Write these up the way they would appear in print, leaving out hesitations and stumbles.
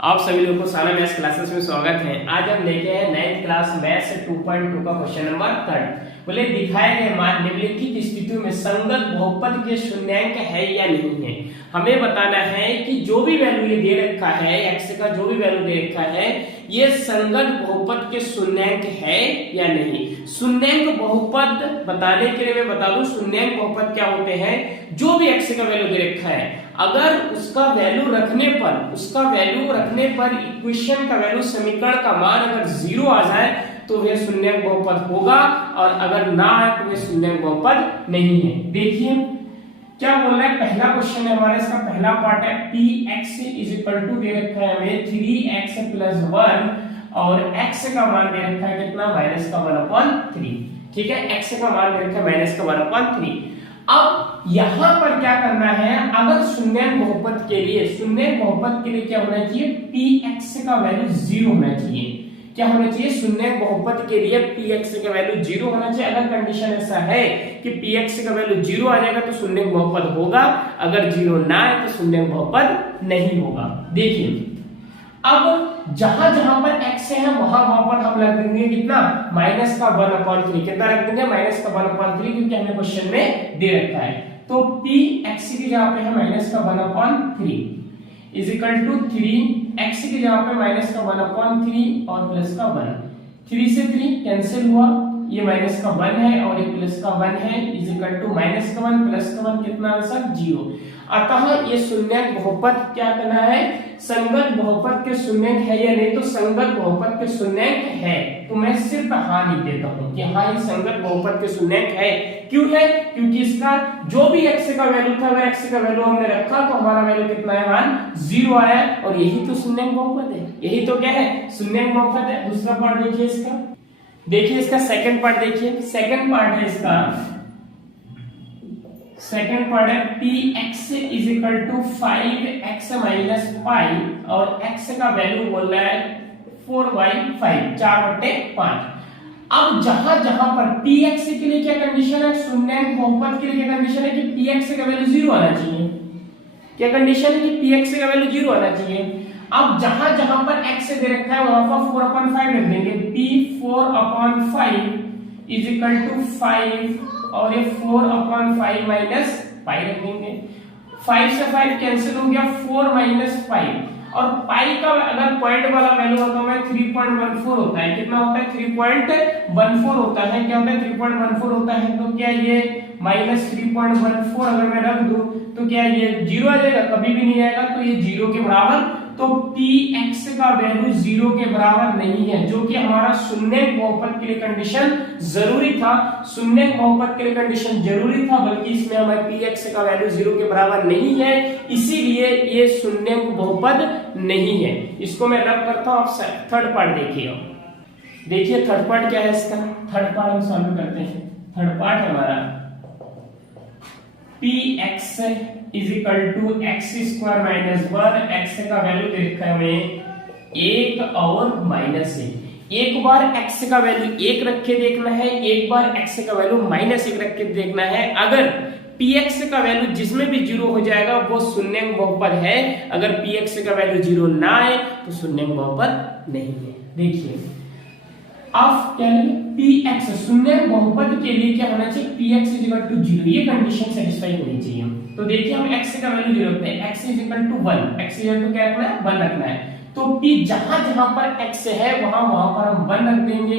आप सभी लोगों को साला मैथ्स क्लासेस में स्वागत है। आज हम लेके आए 9th क्लास मैथ्स 2.2 का क्वेश्चन नंबर 3। बोले दिखाए गए मान निम्नलिखित स्थितियों में संगत बहुपद के शून्यांक है या नहीं है। हमें बताना है कि जो भी वैल्यू ये दे रखा है, x का जो भी वैल्यू दे रखा है, ये संगत बहुपद के शून्यांक है या नहीं। शून्यांक बहुपद बताने के लिए मैं बता दूं, शून्यांक बहुपद क्या होते हैं। जो भी x का वैल्यू दे रखा है, अगर उसका वैल्यू रखने पर इक्वेशन का वैल्यू, समीकरण का मान अगर 0 आ जाए तो वह शून्यांक बहुपद होगा, और अगर ना आए तो वह शून्यांक बहुपद नहीं है। देखिए क्या बोल रहा है, पहला क्वेश्चन है हमारा, इसका पहला पार्ट है px दे रखा है हमें 3x + 1 और x का मान दे रखा है कितना, -1/3। ठीक है, x का मान दे रखा है -1/3। अब यहां पर क्या करना है, अगर शून्यांक बहुपद के लिए क्या होना चाहिए, px का वैल्यू 0 होना चाहिए। क्या होना चाहिए, शून्यांक बहुपद के लिए px का वैल्यू 0 होना चाहिए। अगर कंडीशन ऐसा है कि px का वैल्यू 0 आ जाएगा तो शून्यांक बहुपद होगा, अगर 0 ना आए तो शून्यांक बहुपद नहीं होगा। देखिए अब जहां जहां पर x है वहां पर हम रख देंगे कितना, -1/3। कितना रख देंगे, -1/3, क्योंकि हमें क्वेश्चन में दे रखा है। तो px की जगह पे है -1/3 = 3x की जगह पे -1/3 और +1। 3 से 3 कैंसिल हुआ, ये -1 है और ये +1 है, -1 +1 कितना आंसर 0। अतः ये शून्यांक बहुपद क्या करना है, संगत बहुपद के शून्यांक है या नहीं। तो संगत बहुपद के शून्यांक है, तो मैं सिर्फ हाँ लिख देता हूं कि हाँ ये संगत बहुपद के शून्यांक है। क्यों है, क्योंकि इसका जो भी x का वैल्यू था, अगर x का वैल्यू हमने रखा तो हमारा वैल्यू कितना है, मान 0 आया, और यही तो शून्यांक बहुपद है। यही तो क्या है, शून्यांक बहुपद है। दूसरा पार्ट देखिए इसका, इसका सेकंड पार्ट देखिए। सेकंड पार्ट है px = 5x - pi और x का वैल्यू बोल रहा है 4/5, 4/5। अब जहां जहां पर px के लिए क्या कंडीशन है, शून्यांक बहुपद के लिए क्या कंडीशन है कि px का वैल्यू 0 आना चाहिए। क्या कंडीशन है कि px का वैल्यू 0 आना चाहिए। अब जहां जहां पर x दे रखा है वहां पर 4/5 रख देंगे, p4/5 = 5 और ये 4/5 - पाई रख देंगे। 5 से 5 कैंसिल हो गया, 4 - 5 और पाई का अगर पॉइंट वाला वैल्यू होता है 3.14 होता है। कितना होता है, 3.14 होता है। क्या होता है, 3.14 होता है। तो क्या ये -3.14 अगर मैं रख दूं तो क्या ये 0 आ जाएगा, कभी भी नहीं आएगा। तो ये 0 के बराबर, तो px का वैल्यू 0 के बराबर नहीं है, जो कि हमारा शून्यांक बहुपद के लिए कंडीशन जरूरी था। शून्यांक बहुपद के लिए कंडीशन जरूरी था, बल्कि इसमें हमारे px का वैल्यू 0 के बराबर नहीं है, इसीलिए ये शून्यांक बहुपद नहीं है। इसको मैं रब करता हूं। आप थर्ड पार्ट देखिए थर्ड पार्ट क्या है इसका। थर्ड पार्ट हम सॉल्व करते हैं। थर्ड पार्ट हमारा px = x² - 1, x का वैल्यू दे रखा है हमें 1 और -1। एक बार x का वैल्यू 1 रख के देखना है, एक बार x का वैल्यू -1 रख के देखना है। अगर px का वैल्यू जिसमें भी 0 हो जाएगा वो शून्यांक बहुपद है, अगर px का वैल्यू 0 ना आए तो शून्यांक बहुपद नहीं है। देखिए अब क्या है, px शून्यांक बहुपद के लिए क्या होना चाहिए, px = 0, ये कंडीशन सेटिस्फाई होनी चाहिए। तो देखिए हम x का वैल्यू 0 रखते हैं, x = 1, x क्या रखना है, 1 रखना है। तो p जहां जहां पर x है वहां पर हम 1 रख देंगे।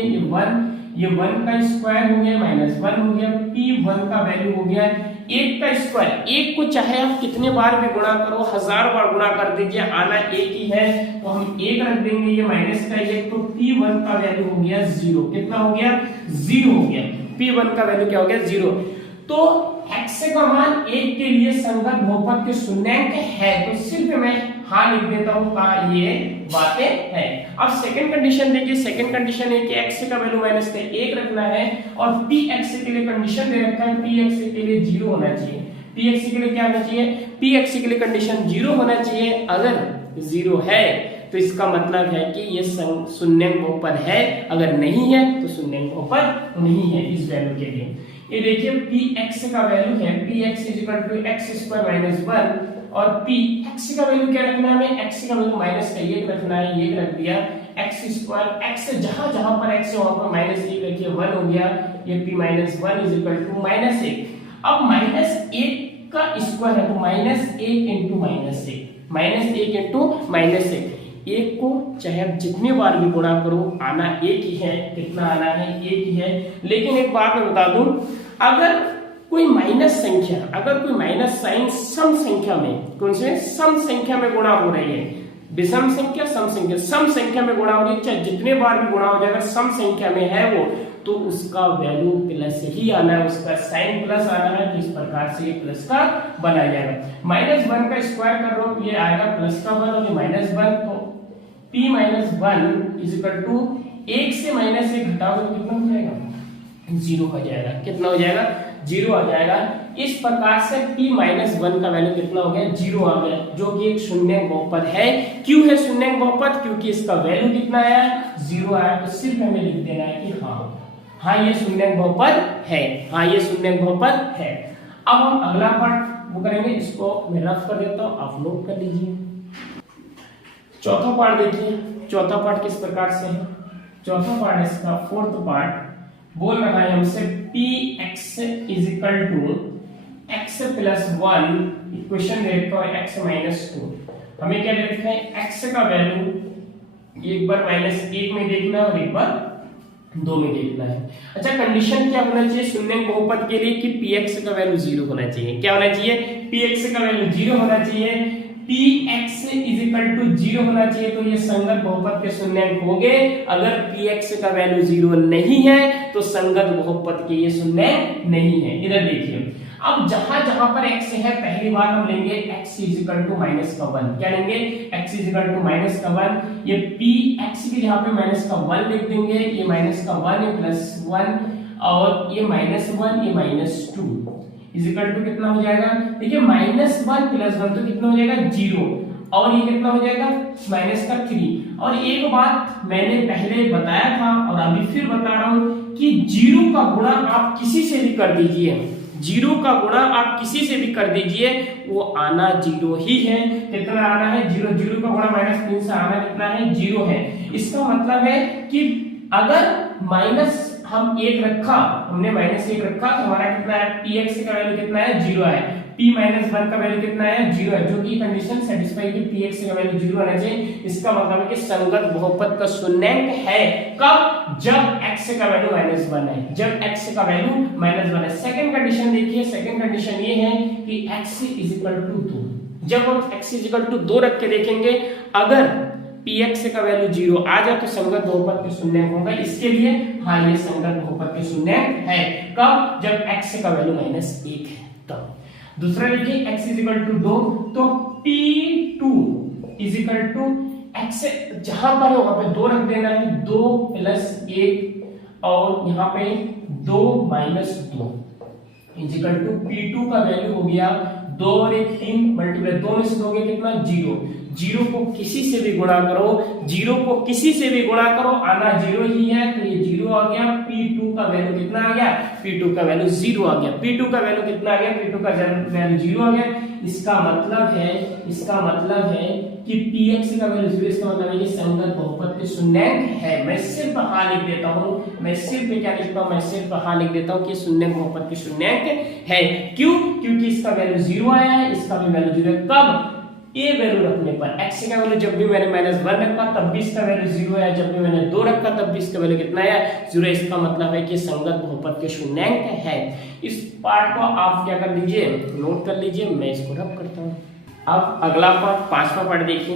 ये 1 का स्क्वायर हो गया, -1 हो गया, p1 का वैल्यू हो गया 1 का स्क्वायर। 1 को चाहे आप कितने बार भी गुणा करो, 1000 बार गुणा कर दीजिए, आना 1 ही है, तो हम 1 रख देंगे। ये -1, तो p1 का वैल्यू हो गया 0। कितना हो गया, 0 हो गया। p1 का वैल्यू क्या हो गया, 0। तो x का मान 1 के लिए संगत बहुपद के शून्यांक है, तो सिर्फ मैं हाँ लिख देता हूं का ये बातें है। अब सेकंड कंडीशन देखिए। सेकंड कंडीशन है कि x का वैल्यू -1 रखना है और px के लिए कंडीशन दे रखा है px के लिए 0 होना चाहिए। px के लिए क्या होना चाहिए, px के लिए कंडीशन 0 होना चाहिए। अगर 0 है तो इसका मतलब है कि ये शून्यांक बहुपद है, अगर नहीं है तो शून्यांक बहुपद नहीं है इस वैल्यू के लिए। ये देखिए px का वैल्यू है px = x² - 1 और p x का वैल्यू क्या रखना है हमें, x का वैल्यू माइनस का 1 रखना है, 1 रख दिया, x स्क्वायर x जहां जहां पर x है वहां पर माइनस 1 रखिए, 1 हो गया, ये p minus 1 is equal to minus 1। अब माइनस 1 का स्क्वायर है तो minus 1 into minus 1, minus 1 into minus 1, एक को चाहे आप जितनी बार भी गुणा करो आना एक ही है, कितना आना है एक ही है। लेकिन एक बात मैं बता दूं, अगर कोई माइनस संख्या, अगर कोई माइनस साइन सम संख्या में, कौन से सम संख्या में गुणा हो रही है, विषम संख्या सम संख्या में गुणा हो रही है, चाहे जितने बार भी गुणा हो जाए, अगर सम संख्या में है वो, तो उसका वैल्यू प्लस ही आना है, उसका साइन प्लस आना है, तो इस प्रकार से ये प्लस का बनाया जाएगा। माइनस 1 का स्क्वायर कर रहा हूं, ये आएगा प्लस का 1 और ये माइनस 1, तो p minus 1 is equal to 1 से माइनस 1 घटाओ तो कितना हो जाएगा, 0 हो जाएगा। कितना हो जाएगा, 0 आ जाएगा। इस प्रकार से p माइनस 1 का वैल्यू कितना हो गया, 0 आ गया, जो कि एक शून्यक बहुपद है। क्यों है शून्यक बहुपद, क्योंकि इसका वैल्यू कितना आया, 0 आया, तो सिर्फ हमें लिख देना है कि हाँ ये शून्यक बहुपद है, हाँ ये शून्यक बहुपद है। अब हम अगला पार्ट वो करेंगे, इसको मैं रफ कर देता हूं, आप नोट कर लीजिए। चौथा पार्ट देखिए, चौथा पार्ट किस प्रकार से है, चौथा पार्ट इसका फोर्थ पार्ट बोल रहा है हमसे px is equal to x plus 1 equation दे रखा है x माइनस 2। हमें क्या दे रखा है, x का वैल्यू एक बार माइनस 1 में देखना है और एक बार 2 में देखना है। अच्छा, कंडीशन क्या होना चाहिए शून्यक बहुपद के लिए कि px का वैल्यू 0 होना चाहिए। क्या होना चाहिए, px का वैल्यू 0 होना चाहिए, px इज इक्वल टू 0 होना चाहिए, तो ये संगत बहुपद के शून्यक होंगे। अगर px का वैल्यू 0 नहीं है तो संगत बहुपद के ये शून्यक नहीं है। इधर देखिए, अब जहां जहां पर x है पहली बार हम लेंगे x is equal to minus का 1। क्या लेंगे, x is equal to minus का 1। ये px के जहां पे माइनस का 1 लिख देंगे, ये माइनस का 1 है प्लस 1 और ये माइनस 1 ये माइनस 2 इज इक्वल टू कितना हो जाएगा, देखिए माइनस 1 प्लस 1 तो कितना हो जाएगा 0 और ये कितना हो जाएगा माइनस का 3। और एक बात मैंने पहले बताया था और अभी फिर बता रहा हूं कि 0 का गुणा आप किसी से भी कर दीजिए, 0 का गुणा आप किसी से भी कर दीजिए, वो आना 0 ही है। कितना आना है 0, 0 का गुणा माइनस 3 से आना कितना है 0 है। इसका मतलब है कि अगर माइनस हम 1 रखा, हमने माइनस 1 रखा तो हमारा कितना है px का वैल्यू कितना है 0 है, p माइनस 1 का वैल्यू कितना है 0 है, जो कि कंडीशन सेटिस्फाई की px का वैल्यू 0 होना चाहिए। इसका मतलब है कि संगत बहुपद का शून्यक है कब, जब x का वैल्यू माइनस 1 है, जब x का वैल्यू माइनस 1 है। सेकंड कंडीशन देखिए, सेकंड कंडीशन ये है कि x इज इक्वल टू 2। जब हम x इज इक्वल टू 2 रख के देखेंगे, अगर px का वैल्यू 0 आ जाए तो संगत बहुपद के शून्यक होगा। इसके लिए हाँ ये संगत बहुपद के शून्यक है कब, जब x का वैल्यू माइनस 1 है तब। दूसरा देखिए x इज इक्वल टू 2, तो p2 is equal to x जहां पर है वहां पे 2 रख देना है, 2 प्लस 1 और यहाँ पे 2 minus 2 is equal to p2 का वैल्यू हो गया 2 और 1 3 मल्टीप्लाई 2 में से दोगे कितना 0। 0 को किसी से भी गुणा करो, 0 को किसी से भी गुणा करो आना 0 ही है, तो ये 0 आ गया। p2 का वैल्यू कितना आ गया, p2 का वैल्यू 0 आ गया। p2 का वैल्यू कितना आ गया, p2 का वैल्यू 0 आ गया। इसका मतलब है कि px का वैल्यू 0, इसका मतलब है कि संगत बहुपद के शून्यक है। मैं सिर्फ हाँ लिख देता हूँ, मैं सिर्फ क्या लिखता हूँ, मैं सिर्फ हाँ लिख देता हूँ कि शून्यक बहुपद के शून्यक है। क्यों, क्योंकि इसका वैल्यू 0 आया है, इसका भी वैल्यू 0 है। कब, ए वैल्यू रखने पर, x का वैल्यू जब भी मैंने माइनस 1 रखा तब भी इसका वैल्यू 0 है, जब भी मैंने 2 रखा तब भी इसका वैल्यू कितना है 0। इसका मतलब है कि संगत बहुपद के शून्यक है। इस पार्ट को आप क्या कर लीजिए, नोट कर लीजिए, मैं इसको रब करता हूँ। अब अगला पार्ट, पांचवा पार्ट देखिए।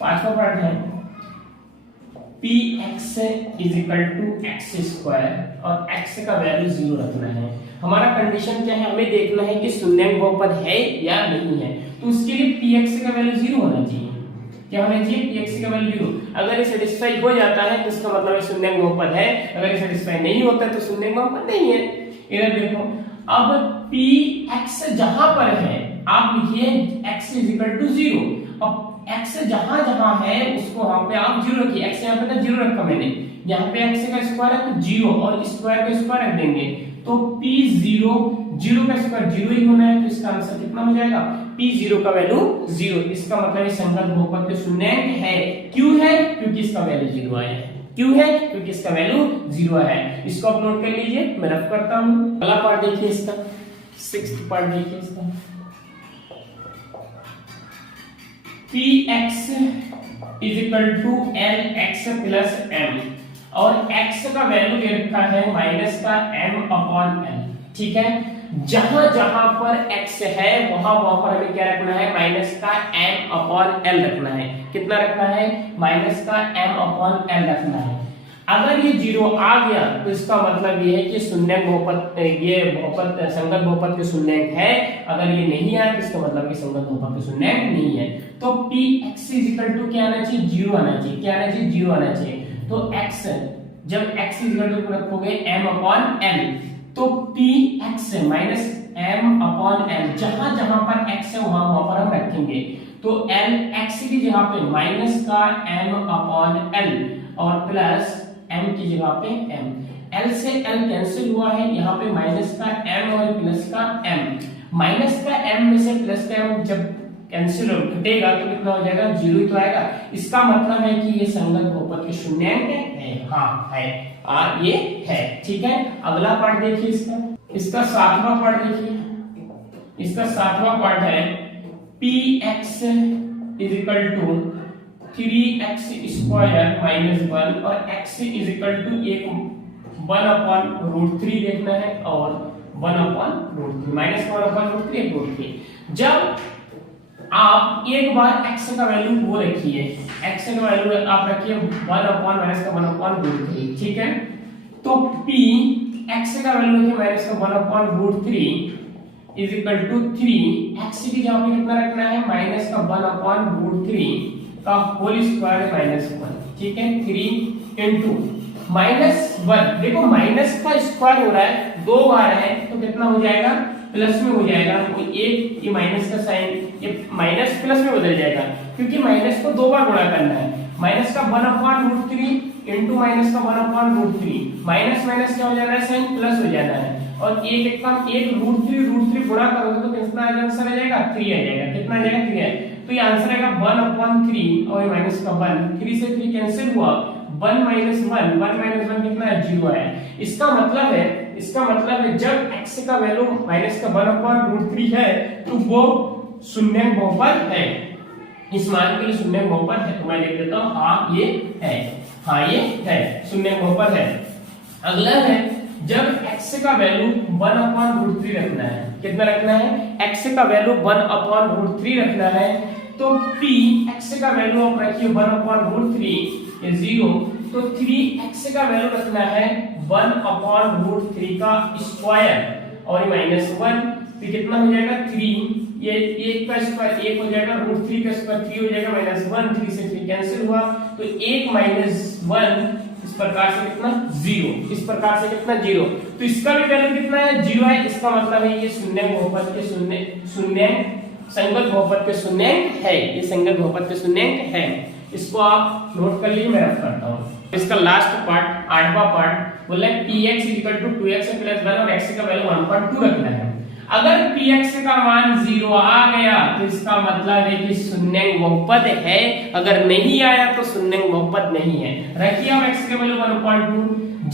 पांचवा पार्ट है px is equal to x square और x का वैल्यू 0 रखना है। हमारा कंडीशन क्या है, हमें देखना है कि शून्यक बहुपद है या नहीं है, तो उसके लिए px का वैल्यू 0 होना चाहिए। क्या होना चाहिए, px का वैल्यू 0। अगर ये सेटिस्फाई हो जाता है तो इसका मतलब शून्यक बहुपद है, अगर ये सेटिस्फाई नहीं होता है तो शून्यक बहुपद नहीं है। इधर देखो, अब px जहां पर है आप लिखिए x इज इक्वल टू 0। अब x जहां जहां है उसको वहां पे आप 0 रखिए। x यहां पे 0 रखा मैंने, यहाँ पे x का स्क्वायर है तो 0 और स्क्वायर का स्क्वायर रख देंगे, तो p0 0 का स्क्वायर 0 ही होना है, तो इसका आंसर कितना हो जाएगा P0 का वैल्यू 0, इसका मतलब ये संगत बहुपद के शून्यांक है। क्यों है? क्योंकि इसका वैल्यू 0 आया है। क्यों है? क्योंकि इसका वैल्यू 0 है। इसको आप नोट कर लीजिए, मैं रफ करता हूं। अगला पार्ट देखिए इसका, 6th पार्ट देखिए इसका, Px is equal to Lx plus m, और x का वैल्यू दे रखा है माइनस का m अपॉन l। ठीक है, जहां जहां पर x है वहां वहां पर हमें क्या रखना है? माइनस का m अपॉन l रखना है। कितना रखना है? माइनस का m अपॉन l रखना है। अगर ये 0 आ गया तो इसका मतलब ये है कि शून्यांक बहुपद, ये बहुपद संगत बहुपद के शून्यांक है। अगर ये नहीं आया तो इसका मतलब कि संगत बहुपद के शून्यांक नहीं है। तो Px = क्या आना चाहिए? 0 आना चाहिए। क्या आना चाहिए? 0 आना चाहिए। तो x, जब x = रखोगे m अपॉन l, तो Px minus m upon l, जहां जहां पर x है वहां वहां पर हम रखेंगे। तो Lx की जगह पे माइनस का m अपॉन l और प्लस m की जगह पे m। l से l कैंसिल हुआ है, यहाँ पे माइनस का m और प्लस का m। माइनस का m में से प्लस का m जब कैंसिल घटेगा तो कितना हो जाएगा? 0 ही तो आएगा। इसका मतलब है कि ये संगत बहुपद के शून्यांक है। हाँ है, ये है। ठीक है, अगला पार्ट देखिए इसका 7वां पार्ट देखिए। इसका 7वां पार्ट है Px = 3x स्क्वायर माइनस 1 और x इज इक्वल टू 1/√3 देखना है और 1/√3 माइनस 1/√3 जब आप एक बार x का वैल्यू वो रखिए, x का वैल्यू आप रखिए 1/√3। ठीक है, तो p x का वैल्यू रखिए माइनस का 1/√3 इज इक्वल टू 3, x की जगह पे कितना रखना है? माइनस का 1/√3 का होल स्क्वायर माइनस 1। ठीक है, 3 इंटू माइनस 1। देखो माइनस का स्क्वायर हो रहा है, 2 बार है तो कितना हो जाएगा? प्लस में हो जाएगा। तो एक ये माइनस का साइन ये माइनस प्लस में बदल जाएगा, क्योंकि माइनस को 2 बार गुणा करना है। माइनस का 1/√3 इंटू माइनस का 1/√3, माइनस माइनस क्या हो जाना है? साइन प्लस हो जाना है। और एक √3 गुणा करोगे तो कितना आंसर आ जाएगा? 3 आ जाएगा। कितना आ जाएगा? 3 है। तो ये आंसर आएगा 1/3 और माइनस का 1, 3 से 3 कैंसिल हुआ, 1 - 1 कितना है? 0 आया। इसका मतलब है जब x का वैल्यू माइनस का 1/√3 है तो वो शून्यांक बहुपद है। इस मान के लिए शून्यांक बहुपद है, तो मैं लिख देता हूं हाँ ये है। हाँ ये है, शून्यांक बहुपद है। अगला है जब x का वैल्यू 1/√3 रखना है। कितना रखना है? x का वैल्यू 1/√3 रखना है। तो p x का वैल्यू आप रखिए 1/√3 ये 0, तो 3x का वैल्यू रखना है 1/√3 का स्क्वायर और -1, तो कितना हो जाएगा? 3, ये 1 का स्क्वायर 1 हो जाएगा, √3 का स्क्वायर 3 हो जाएगा, -1, 3 से 3 कैंसिल हुआ, तो 1 - 1 इस प्रकार से कितना? 0। इस प्रकार से कितना? 0। तो इसका भी वैल्यू कितना है? 0 है। इसका मतलब है ये शून्यांक बहुपद के शून्यांक संगत बहुपद के शून्यांक है। ये संगत बहुपद के शून्यांक है। इसको आप नोट कर लीजिए, मैं रख करता हूं। इसका लास्ट पार्ट 8वां पार्ट बोला है Px = 2x + 1 और x का वैल्यू 1/2 रखना है। अगर Px का मान 0 आ गया तो इसका मतलब है कि शून्यांक बहुपद है, अगर नहीं आया तो शून्यांक बहुपद नहीं है। रखिए अब x का वैल्यू 1/2,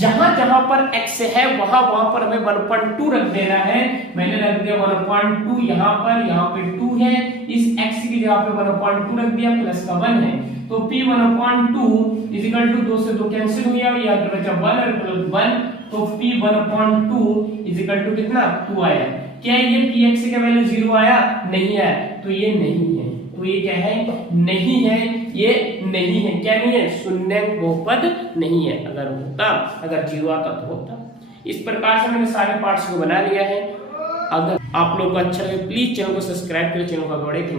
जहां जहां पर x है वहां वहां पर हमें 1/2 रख देना है। मैंने रख दिया 1/2 यहाँ पे 2 है, इस x की जगह पे 1/2 रख दिया, प्लस का 1 है, तो p 1/2 इज इक्वल टू 2 से 2 कैंसिल हो गया, यहां पे बचा 1 और प्लस 1, तो p 1/2 इज इक्वल टू कितना? 2 आया। क्या ये Px का वैल्यू 0 आया? नहीं आया, तो ये नहीं है। तो ये क्या है? नहीं है, ये नहीं है। क्या नहीं है? शून्यांक बहुपद नहीं है। अगर 0 आता तो होता। इस प्रकार से मैंने सारे पार्ट्स को बना लिया है। अगर आप लोग को अच्छा लगे प्लीज चैनल को सब्सक्राइब करें, चैनल को बड़े थैंक यू।